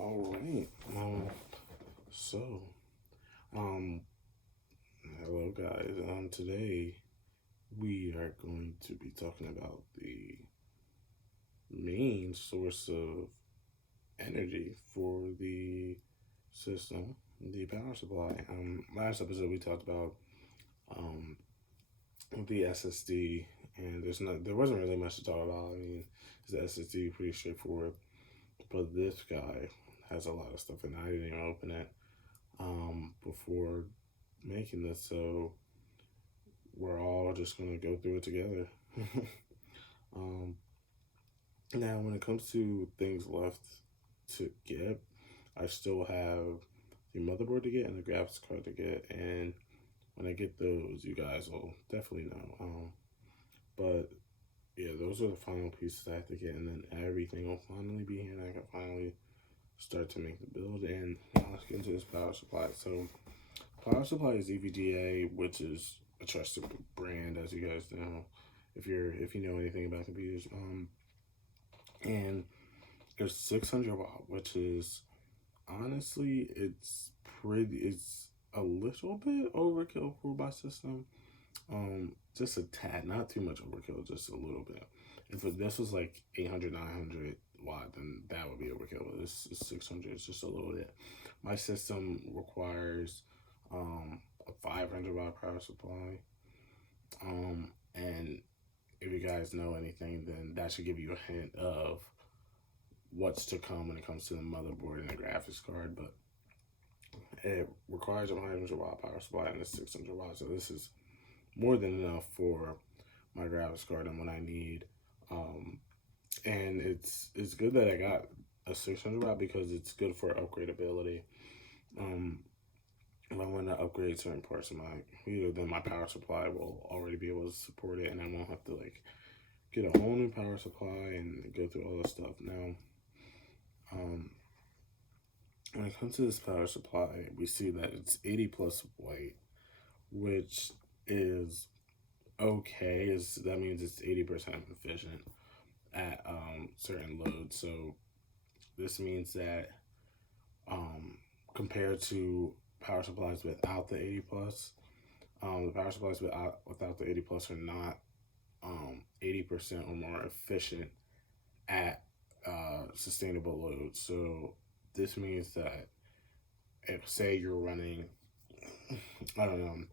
All right. So, um, hello guys. Today we are going to be talking about the main source of energy for the system, the power supply. Last episode we talked about um the SSD, and there wasn't really much to talk about. I mean, the SSD pretty straightforward, but this guy has a lot of stuff, and I didn't even open it before making this, so we're all just gonna go through it together. um, Now, when it comes to things left to get, I still have the motherboard to get and the graphics card to get, and when I get those, you guys will definitely know. But yeah, those are the final pieces I have to get, and then everything will finally be here, and I can finally start to make the build. And let's get into this power supply. So power supply is EVGA, which is a trusted brand, as you guys know, if you know anything about computers. And it's 600 watt, which is honestly it's a little bit overkill for my system. Just a tad, not too much overkill, just a little bit. If this was like 800, 900 watt, then that would be overkill. But this is 600, it's just a little bit. My system requires a 500 watt power supply. And if you guys know anything, then that should give you a hint of what's to come when it comes to the motherboard and the graphics card. But it requires a 100 watt power supply and it's 600 watts, so this is more than enough for my graphics card and what I need. And it's good that I got a 600 watt because it's good for upgradability. If I want to upgrade certain parts of my computer, then my power supply will already be able to support it, and I won't have to like get a whole new power supply and go through all this stuff. Now, when it comes to this power supply, we see that it's 80 plus weight, which is okay. That means it's 80% efficient at certain loads. So this means that compared to power supplies without the 80 plus, the power supplies without the 80 plus are not 80% or more efficient at sustainable loads. So this means that if, say, you're running, I don't know,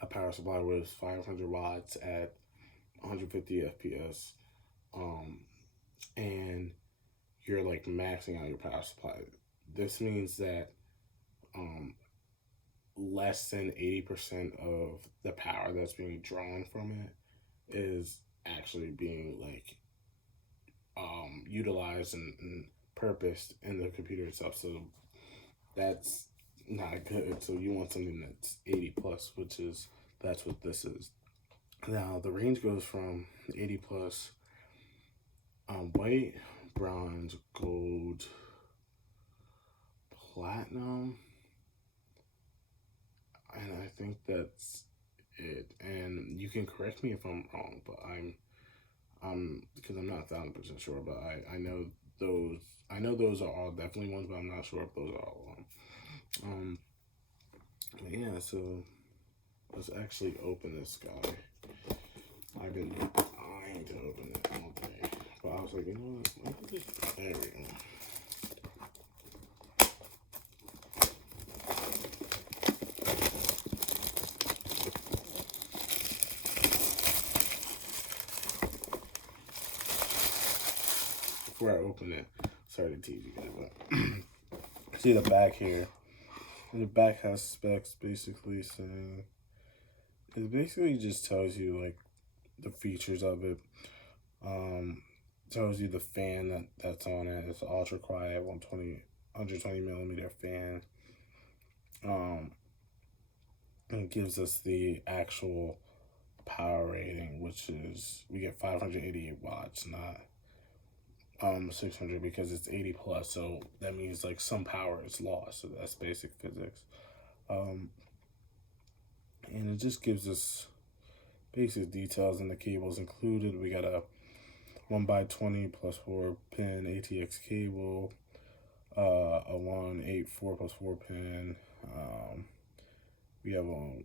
a power supply with 500 watts at 150 FPS, and you're like maxing out your power supply, this means that less than 80% of the power that's being drawn from it is actually being like utilized and purposed in the computer itself. So that's not good. So you want something that's 80 plus, that's what this is. Now the range goes from 80 plus, white, bronze, gold, platinum, and I think that's it. And you can correct me if I'm wrong, but I'm because I'm not 1,000% sure, but I know those are all definitely ones, but I'm not sure if those are all of them. Yeah, so let's actually open this guy. I've been trying to open it all day, but I was like, you know what? There we go. Before I open it, sorry to tease you guys, but see the back here. And the back has specs basically saying, it basically just tells you like the features of it. Tells you the fan that's on it. It's an ultra quiet 120 millimeter fan. And gives us the actual power rating, which is we get 588 watts, not 600, because it's 80 plus, so that means like some power is lost. So that's basic physics. And it just gives us basic details, and the cables included. We got a 1x20 plus 4 pin ATX cable, a 4 plus 4 pin. We have one,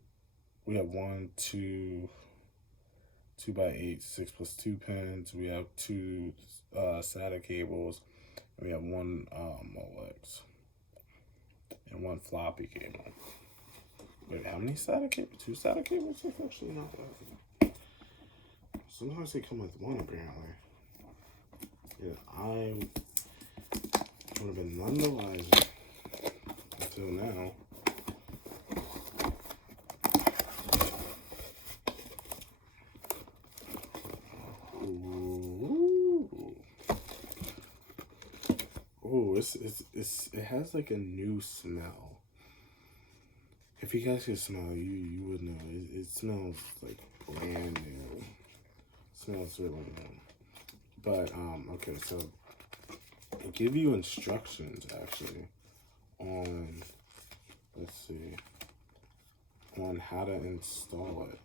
2x8 6 plus 2 pins. We have two SATA cables. We have one Molex and one floppy cable. Wait, how many SATA cables? 2 SATA cables? That's actually not bad. Sometimes they come with one, apparently. Yeah, I would have been none the wiser until now. Oh, it has like a new smell. If you guys can smell, you would know. It smells like brand new. It smells really new. But okay, so I give you instructions actually on, let's see, on how to install it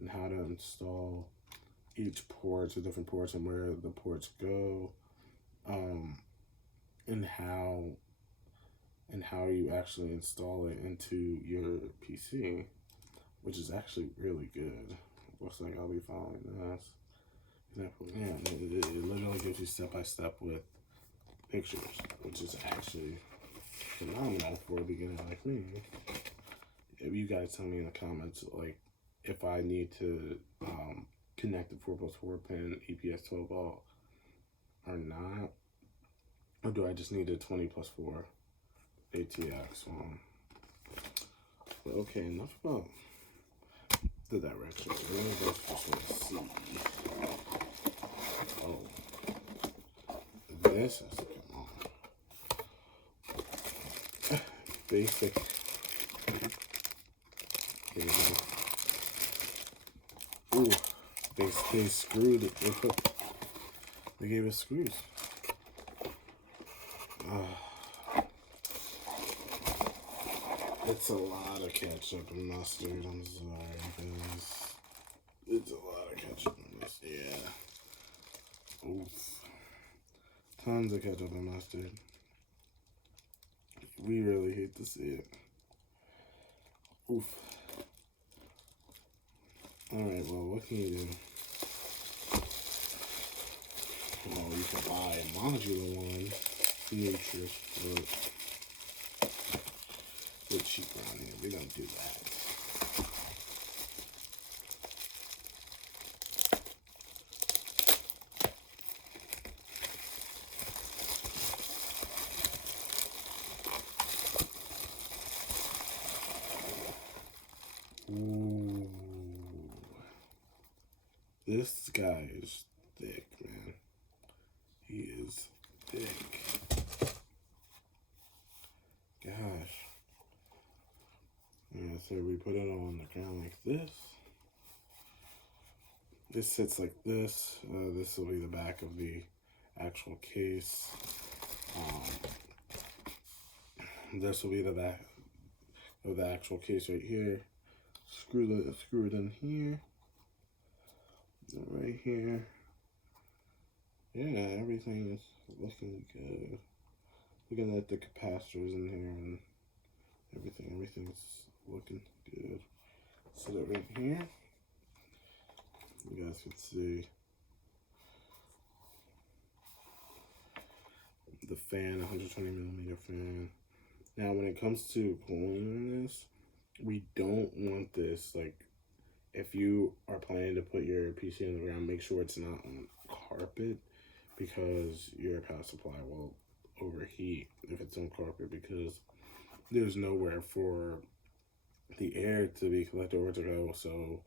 and how to install each port, the different ports, and where the ports go, and how you actually install it into your PC, which is actually really good. Looks like I'll be following this. Yeah, it literally gives you step by step with pictures, which is actually phenomenal for a beginner like me. If you guys tell me in the comments, like, if I need to connect the 4 plus 4 pin EPS 12 volt or not, or do I just need a 20 plus 4 ATX one? But okay, enough about the direction. We're gonna go for C. Oh, this has to come on. Basic. There you go. Ooh, they screwed it. They gave us screws. It's a lot of ketchup and mustard. I'm sorry, guys. It's a lot of ketchup and mustard. Yeah. Oof. Tons of ketchup and mustard. We really hate to see it. Oof. Alright, well, what can you do? Well, you can buy a modular one, Neutruis, but cheap around here. We don't do that. Ooh. This guy is thick, man. He is thick. Gosh. Yeah, so we put it on the ground like this. This sits like this. This will be the back of the actual case. This will be the back of the actual case right here. Screw it in here. Right here. Yeah, everything is looking good. Looking at the capacitors in here and everything's looking good. Set it right here. You guys can see the fan, 120 millimeter fan. Now, when it comes to cooling this, we don't want this, like, if you are planning to put your PC on the ground, make sure it's not on carpet, because your power supply will overheat if it's on carpet, because there's nowhere for the air to be collected or to go. So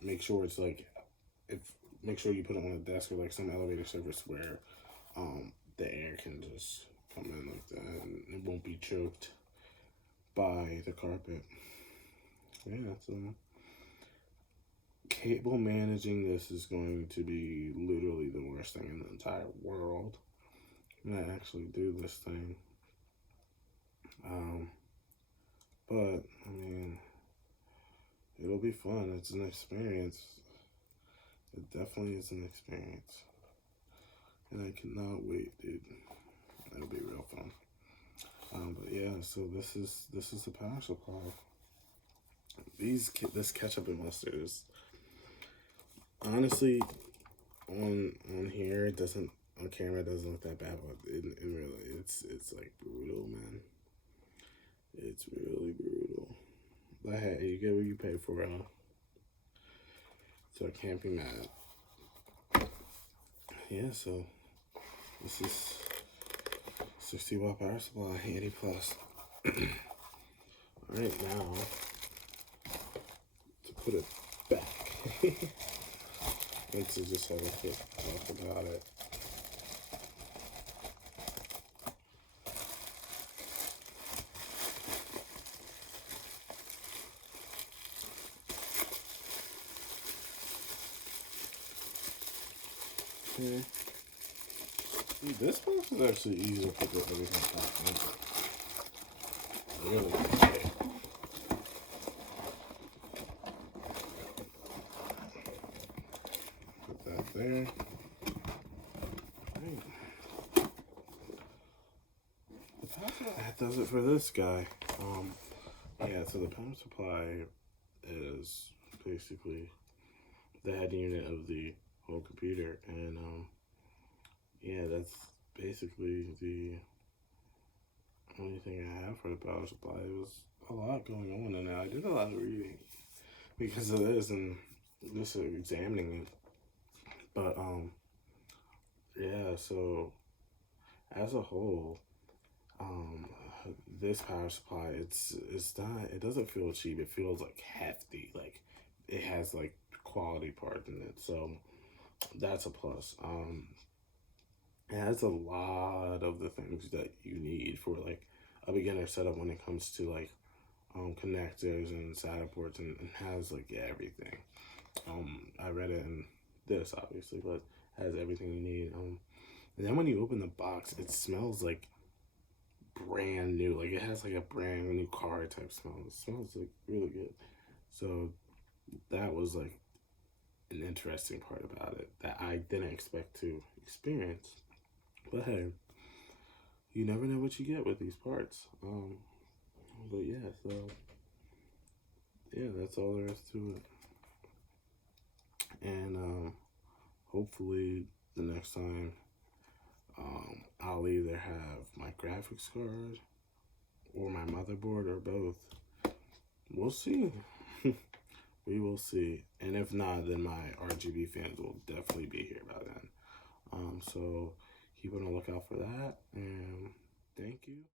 make sure it's like, make sure you put it on a desk or like some elevator surface where the air can just come in like that and it won't be choked by the carpet. Yeah, so cable managing this is going to be literally the worst thing in the entire world. I'm gonna actually do this thing. But I mean, it'll be fun. It's an experience. It definitely is an experience. And I cannot wait, dude. It'll be real fun. yeah, so this is the power supply. This ketchup and mustard is honestly on here it doesn't, on camera it doesn't look that bad, but in real life it's like brutal, man. It's really brutal. But hey, you get what you pay for, so I can't be mad. Yeah, so this is 60-watt power supply, 80 plus. Alright, now to put it back and to just have a quick talk about it. Okay. This box is actually easy to put everything back in. Really easy. Put that there. Right. That does it for this guy. Yeah, so the power supply is basically the head unit of the whole computer, and yeah, that's basically the only thing I have for the power supply. It was a lot going on, and I did a lot of reading because of this and just examining it. But yeah, so as a whole, this power supply, it's not, it doesn't feel cheap. It feels like hefty, like it has like quality parts in it, so that's a plus. It has a lot of the things that you need for like a beginner setup when it comes to like connectors and SATA ports, and has like everything. I read it in this obviously, but has everything you need. And then when you open the box, it smells like brand new. Like it has like a brand new car type smell. It smells like really good. So that was like an interesting part about it that I didn't expect to experience. But hey, you never know what you get with these parts. But yeah, so yeah, that's all there is to it. And hopefully the next time I'll either have my graphics card or my motherboard or both. We'll see. We will see. And if not, then my RGB fans will definitely be here by then. So keep on the lookout for that. And